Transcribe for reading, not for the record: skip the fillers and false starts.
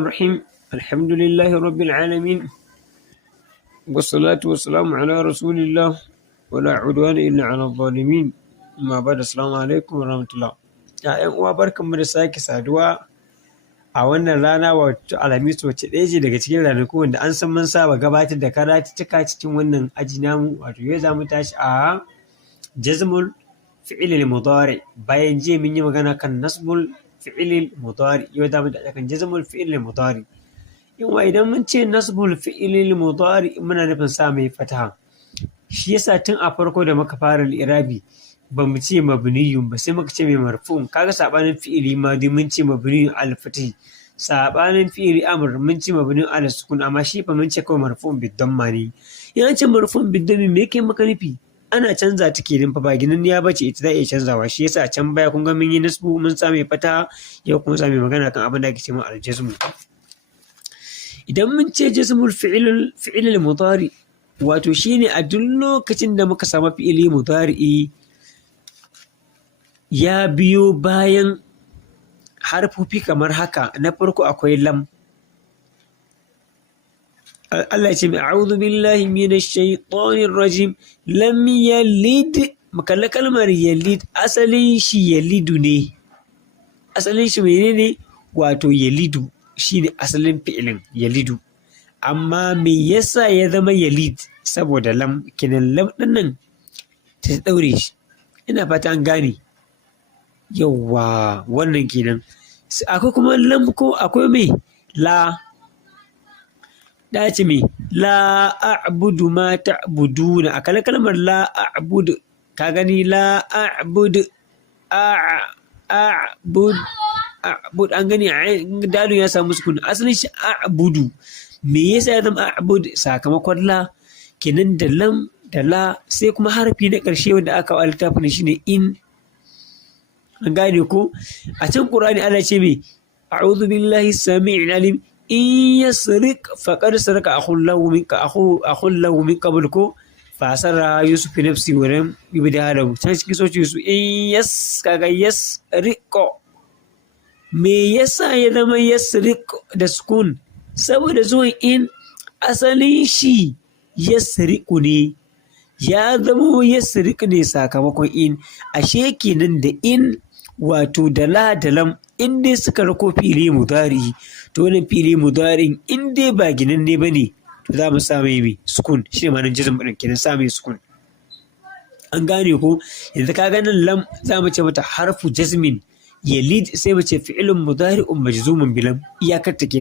الرحيم الحمد لله رب العالمين والصلاة والسلام على رسول الله ولا عدوان إلا على الظالمين ما بعد السلام عليكم ورحمة الله ‘yan uwa barkanmu da sake saduwa a wannan rana wato alhamis wacce ɗaya ce daga cikin ranaku wanda an san mun saba gabatar da karatuttuka cikin wannan aji namu wato yau za mu tashi a jazmul fi'il mudari bayan jiya mun yi magana kan nasbul fi'il mudari yau za mu tashi kan jazmul fi'il mudari yawa idan mun ce nasbul fi'il mudari muna nufin sa mai fataha shi yasa tun a farko da muka fara irabi ba mu ce mabniyun ba sai muka ce mai marfu'un kaga sabanin fi'ili madi mun ce mabniyun al fatih sabanin fi'ili amr mun ce mabniyun al sukun amma shi fa mun ce kawai marfu'un bid damma ne yana ce marfu'un bid dammi me yake maka nufi ana canza ta kenan fa ba ginin ya bace ita za iya canzawa shi yasa can baya kun ga mun yi nasbu mun sa mai fataha yau kuma sa mai magana kan abin da ake ce mu al jazmu idan mun ce jazmul fi'il mudari wato shine a duk lokacin da muka samu fi'ili mudari'i ya biyo bayan harfofi kamar haka na farko akwai lam Allah ya ce a'udhu billahi minash shaitanir rajim lam yalid makalla kalmar yalid asalin shi yalidu ne asalin shi menene wato yalidu shine asalin fi'ilin yalidu amma me yasa ya zama yalid saboda lam kinan lam din nan ta daure shi ina fata an gane yawwa wannan kenan akwai kuma lam ko akwai me la da ce me la a'budu ma ta'buduna akala kalmar la a'budu ka gani la a'budu a'bud an gani dalu ya samu sukun asalin shi a'budu me yasa ya zama a'bud sakamakon la kenan da lam da la sai kuma harfi na ƙarshe wanda aka wa littafin shine in an gane ko a can Qur'ani ana ce me a'udhu billahi samii'il alim in yasrik faqad saraka akhul lahu min qabl ko fa sarra yusuf nafsi wa lam yubda lahu can cikin soci yusuf in kaga yasriqo me yasa ya zama yasriq da sukun saboda zuwan in asalin shi yasriqu ne ya zama yasriq ne sakamakon in ashe kenan da in wato da la da lam in dai suka rako fili mudari to wannan fili mudarin in dai ba ginanne bane to za mu sa mai sukun shi ne ma'anar jazm din kenan sa mai sukun an gane ko yanzu ka ganin lam za mu ce mata harfu jazmin yalid sai mu ce fi'ilun mudari'un majzumun bilam iyakar take